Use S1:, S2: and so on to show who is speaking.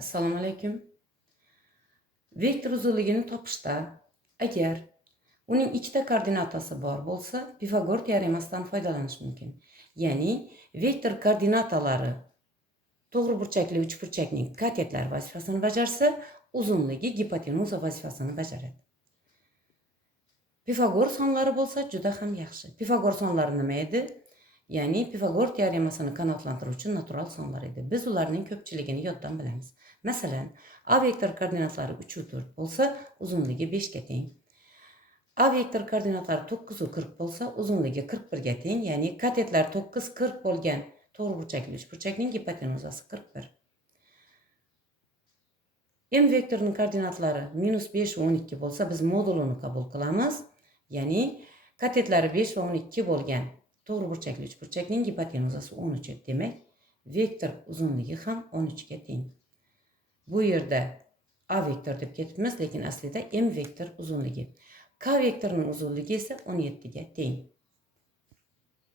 S1: Assalomu alaykum. Vektor uzunligini topishda agar uning ikkita koordinatasi bor bo'lsa, Pifagor teoremasidan foydalanish mumkin. Ya'ni vektor koordinatalari to'g'ri burchakli uchburchakning katetlari vazifasini bajarsa, uzunligi gipotenuza vazifasini bajaradi. Pifagor sonlari bo'lsa juda ham yaxshi. Pifagor sonlari nima edi? Ya'ni Pifagor teoremasini qanoatlantiruvchi natural sonlar edi. Biz ularning ko'pchiligini yoddan bilamiz. Masalan, A vektor koordinatlari 3 va 4 bo'lsa, uzunligi 5 ga teng. A vektor koordinatlari 9 va 40 bo'lsa, uzunligi 41 ga teng, ya'ni katetlar 9 40 bo'lgan to'g'ri burchakli uchburchakning gipotenuzasi 41. M vektorining koordinatlari -5 va 12 bo'lsa, biz modulini qabul qilamiz. Ya'ni katetlari 5 va 12 bo'lgan to'g'ri burchakli uchburchakning gipotenuzasi 13. Demak, vektor uzunligi ham 13 ga. Bu yerda A vektor deb ketibmiz, lekin aslida M vektor uzunligi. K vektorining uzunligi esa 17 ga.